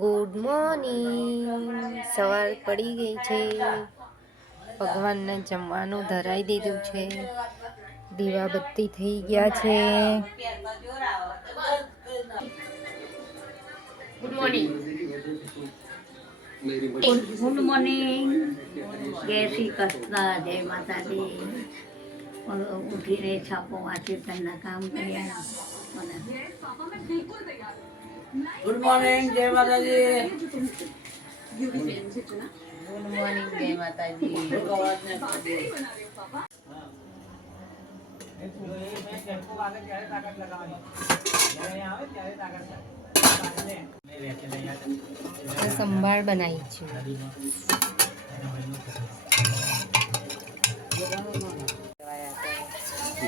Good morning. સવાર પડી ગઈ છે. ભગવાનને જમવાનું ધરાઈ દીધું છે. દીવાબત્તી થઈ ગયા છે. Good morning. Good morning. જય શ્રી કૃષ્ણ. જય માતાજી. ઉઠીને છાપો વાંચી તેમના કામ કર્યા. Good morning. જય માતાજી. Good morning. જય માતાજી. સંભાળ બનાવી છે.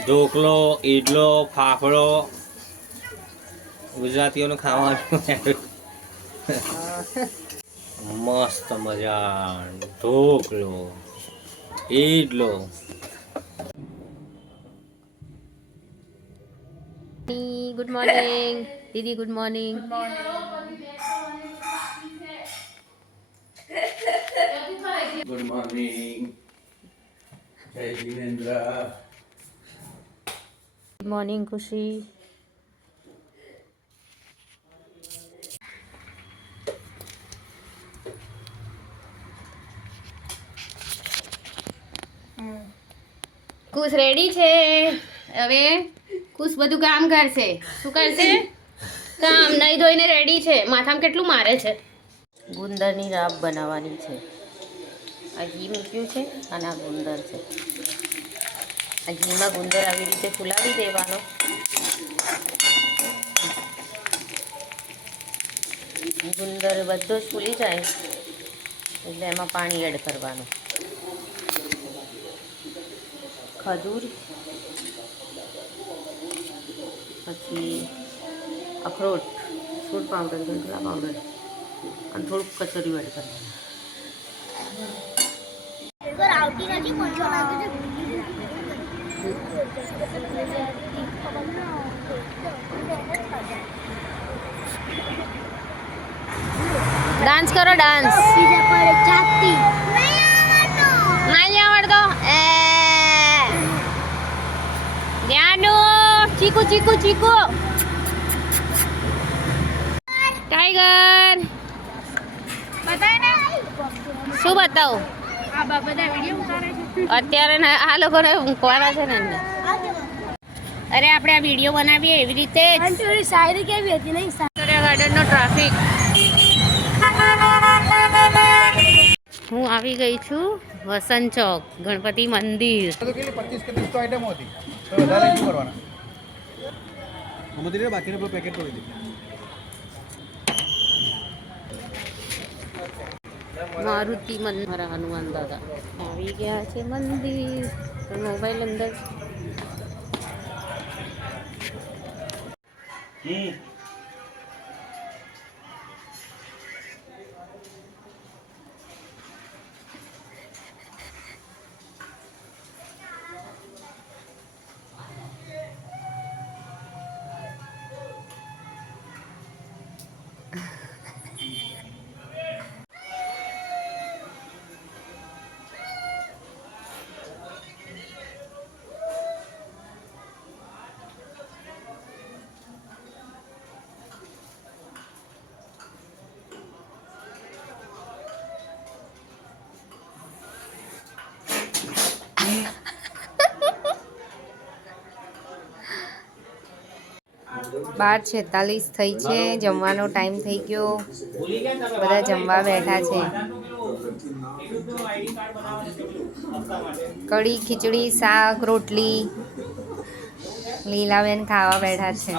ઢોકળો, ઈડલો, ફાફડો ગુજરાતીઓનું ખાવાનું મસ્ત મજા. ઢોકળો, ઈડલો. ગુડ મોર્નિંગ દીદી. Good morning. Good morning. જય જીનેન્દ્ર. ગુડ મોર્નિંગ ખુશી. કુશ રેડી છે. હવે કુશ બધું કામ કરશે. શું કરશે? કામ. નહીં ધોઈને રેડી છે. માથામાં કેટલું મારે છે. ગુંદરની રાબ બનાવવાની છે. આ ઘી મૂક્યું છે અને આ ગુંદર છે. આ ઘીમાં ગુંદર આવી રીતે ફુલાવી દેવાનો. ગુંદર બધો જ ફૂલી જાય એટલે એમાં પાણી એડ કરવાનું. ખજૂર, પછી અખરોટ, ફ્રૂટ પાવડર, ગંઠલા પાવડર અને થોડુંક કચરિયું એડ કરવાનું. ડાન્સ કરો. ડાન્સ નહીં આવડતો. ચીકુ ચીકુ ચીકુ. ટાઈગર. શું બતાવું? અત્યારે આ લોકોને ઊંઘવાના છે ને. અરે આપણે આ વિડીયો બનાવીએ એવી રીતે શાયરી કેવી હતી નહીં? ગાર્ડનનો ટ્રાફિક. હું આવી ગઈ છું વસંત ચોક ગણપતિ મંદિર. 25-30 આઈટમો હતી તો વધારે શું કરવાના? આમાંથી બાકીનું પેકેટ કરી દીધું. મારુતિ મંદિર. હનુમાન દાદા આવી ગયા છે મંદિર. મોબાઈલ અંદર. બાર 46 થઈ છે. જમવાનો ટાઈમ થઈ ગયો. બધા જમવા બેઠા છે. કઢી, ખીચડી, શાક, રોટલી. લીલાબેન ખાવા બેઠા છે.